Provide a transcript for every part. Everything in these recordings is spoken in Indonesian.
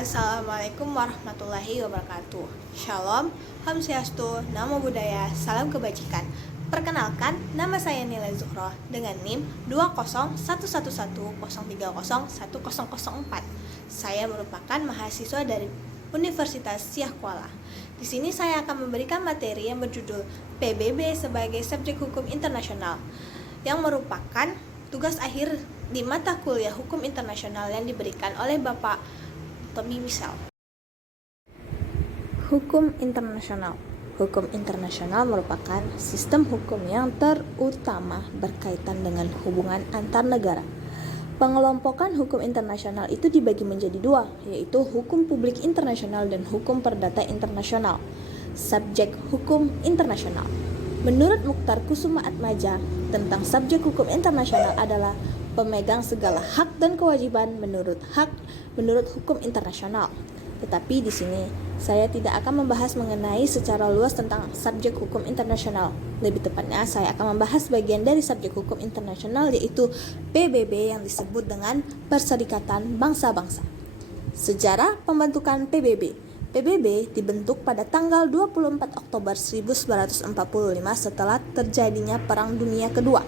Assalamualaikum warahmatullahi wabarakatuh. Shalom, Om Swastiastu, Namo Buddhaya, Salam Kebajikan. Perkenalkan, nama saya Nila Zuhroh dengan NIM 20111030104. Saya merupakan mahasiswa dari Universitas Syah Kuala. Di sini saya akan memberikan materi yang berjudul PBB sebagai subjek hukum internasional, yang merupakan tugas akhir di mata kuliah hukum internasional yang diberikan oleh Bapak Tommy Misal. Hukum internasional. Hukum internasional merupakan sistem hukum yang terutama berkaitan dengan hubungan antar negara. Pengelompokan hukum internasional itu dibagi menjadi dua, yaitu hukum publik internasional dan hukum perdata internasional. Subjek hukum internasional. Menurut Mukhtar Kusumaatmadja, tentang subjek hukum internasional adalah pemegang segala hak dan kewajiban menurut hukum internasional. Tetapi di sini saya tidak akan membahas mengenai secara luas tentang subjek hukum internasional. Lebih tepatnya saya akan membahas bagian dari subjek hukum internasional, yaitu PBB yang disebut dengan Perserikatan Bangsa-Bangsa. Sejarah pembentukan PBB. PBB dibentuk pada tanggal 24 Oktober 1945 setelah terjadinya Perang Dunia Kedua.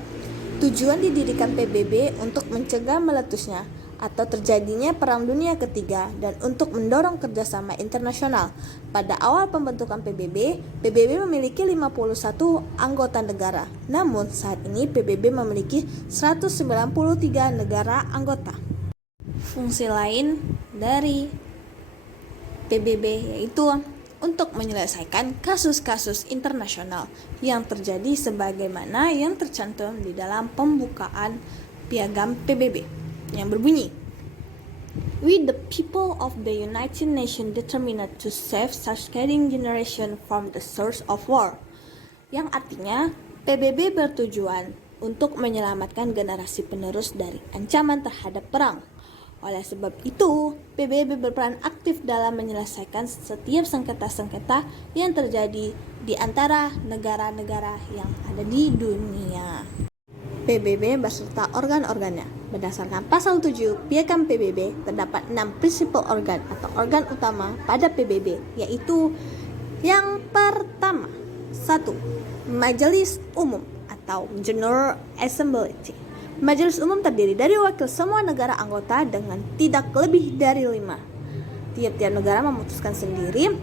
Tujuan didirikan PBB untuk mencegah meletusnya atau terjadinya Perang Dunia Ketiga dan untuk mendorong kerjasama internasional. Pada awal pembentukan PBB memiliki 51 anggota negara. Namun saat ini PBB memiliki 193 negara anggota. Fungsi lain dari PBB yaitu untuk menyelesaikan kasus-kasus internasional yang terjadi sebagaimana yang tercantum di dalam pembukaan piagam PBB yang berbunyi, "We the people of the United Nations determined to save succeeding generation from the source of war," yang artinya PBB bertujuan untuk menyelamatkan generasi penerus dari ancaman terhadap perang. Oleh sebab itu, PBB berperan aktif dalam menyelesaikan setiap sengketa-sengketa yang terjadi di antara negara-negara yang ada di dunia. PBB beserta organ-organnya. Berdasarkan pasal 7 Piagam PBB, terdapat 6 prinsipal organ atau organ utama pada PBB, yaitu yang pertama, 1. Majelis Umum atau General Assembly. Majelis Umum terdiri dari wakil semua negara anggota dengan tidak lebih dari 5. Tiap-tiap negara memutuskan sendiri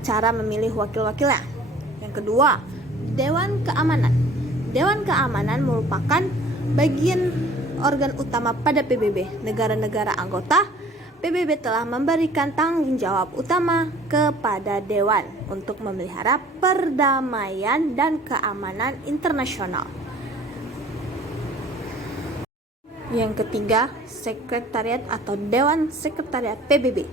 cara memilih wakil-wakilnya. Yang kedua, Dewan Keamanan. Dewan Keamanan merupakan bagian organ utama pada PBB. Negara-negara anggota PBB telah memberikan tanggung jawab utama kepada Dewan untuk memelihara perdamaian dan keamanan internasional. Yang ketiga, Sekretariat atau Dewan Sekretariat PBB.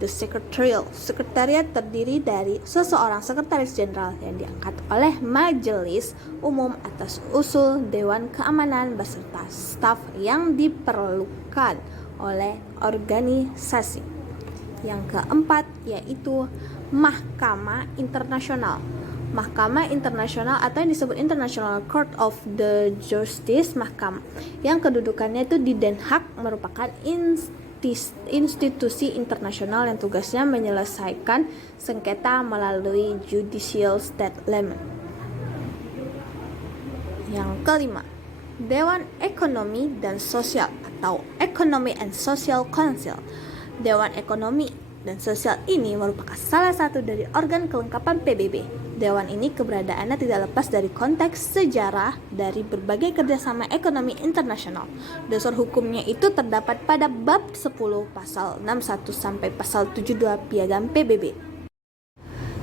The Secretarial. Sekretariat terdiri dari seseorang sekretaris jenderal yang diangkat oleh Majelis Umum atas usul Dewan Keamanan beserta staf yang diperlukan oleh organisasi. Yang keempat yaitu Mahkamah Internasional. Mahkamah Internasional atau yang disebut International Court of the Justice, mahkamah yang kedudukannya itu di Den Haag, merupakan institusi internasional yang tugasnya menyelesaikan sengketa melalui judicial settlement. Yang kelima, Dewan Ekonomi dan Sosial atau Economic and Social Council. Dewan Ekonomi dan Sosial ini merupakan salah satu dari organ kelengkapan PBB. Dewan ini keberadaannya tidak lepas dari konteks sejarah dari berbagai kerjasama ekonomi internasional. Dasar hukumnya itu terdapat pada bab 10 pasal 61 sampai pasal 72 Piagam PBB.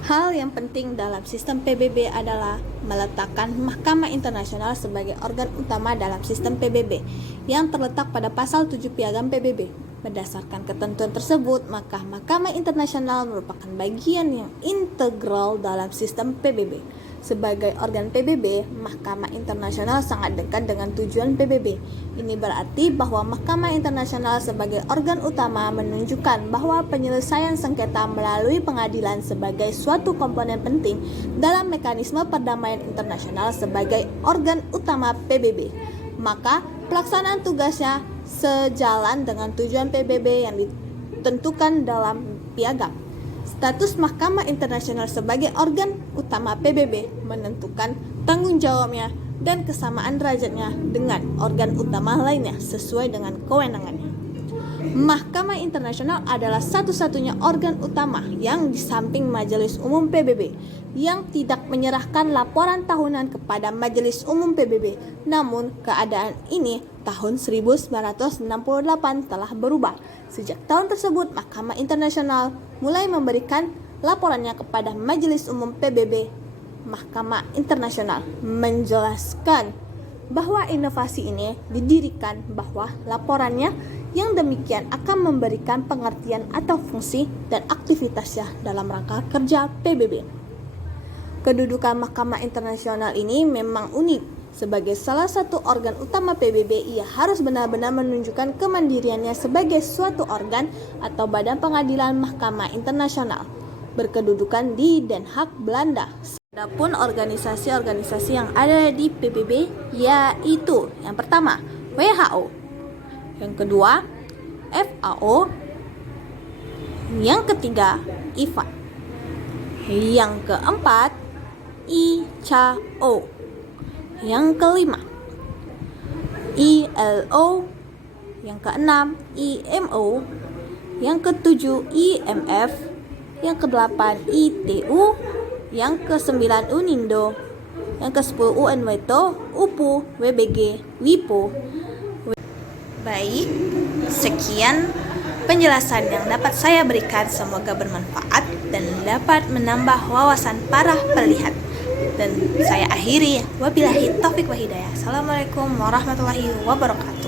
Hal yang penting dalam sistem PBB adalah meletakkan Mahkamah Internasional sebagai organ utama dalam sistem PBB yang terletak pada pasal 7 Piagam PBB. Berdasarkan ketentuan tersebut, maka Mahkamah Internasional merupakan bagian yang integral dalam sistem PBB. Sebagai organ PBB, Mahkamah Internasional sangat dekat dengan tujuan PBB. Ini berarti bahwa Mahkamah Internasional sebagai organ utama menunjukkan bahwa penyelesaian sengketa melalui pengadilan sebagai suatu komponen penting dalam mekanisme perdamaian internasional sebagai organ utama PBB. Maka pelaksanaan tugasnya sejalan dengan tujuan PBB yang ditentukan dalam piagam. Status Mahkamah Internasional sebagai organ utama PBB menentukan tanggung jawabnya dan kesamaan derajatnya dengan organ utama lainnya sesuai dengan kewenangannya. Mahkamah Internasional adalah satu-satunya organ utama yang di samping Majelis Umum PBB yang tidak menyerahkan laporan tahunan kepada Majelis Umum PBB. Namun keadaan ini tahun 1968 telah berubah. Sejak tahun tersebut, Mahkamah Internasional mulai memberikan laporannya kepada Majelis Umum PBB. Mahkamah Internasional menjelaskan bahwa inovasi ini didirikan bahwa laporannya yang demikian akan memberikan pengertian atau fungsi dan aktivitasnya dalam rangka kerja PBB. Kedudukan Mahkamah Internasional ini memang unik. Sebagai salah satu organ utama PBB, ia harus benar-benar menunjukkan kemandiriannya sebagai suatu organ atau badan pengadilan Mahkamah Internasional berkedudukan di Den Haag, Belanda. Adapun organisasi-organisasi yang ada di PBB yaitu yang pertama WHO, yang kedua FAO, yang ketiga IFAD, yang keempat ICAO, yang kelima ILO, yang keenam IMO, yang ketujuh IMF, yang kedelapan ITU, yang ke-9 UNINDO, yang ke-10 UNWTO, UPU, WBG, WIPO. Baik, sekian penjelasan yang dapat saya berikan, semoga bermanfaat dan dapat menambah wawasan para pelihat. Dan saya akhiri, wabillahi taufik wa hidayah. Assalamualaikum warahmatullahi wabarakatuh.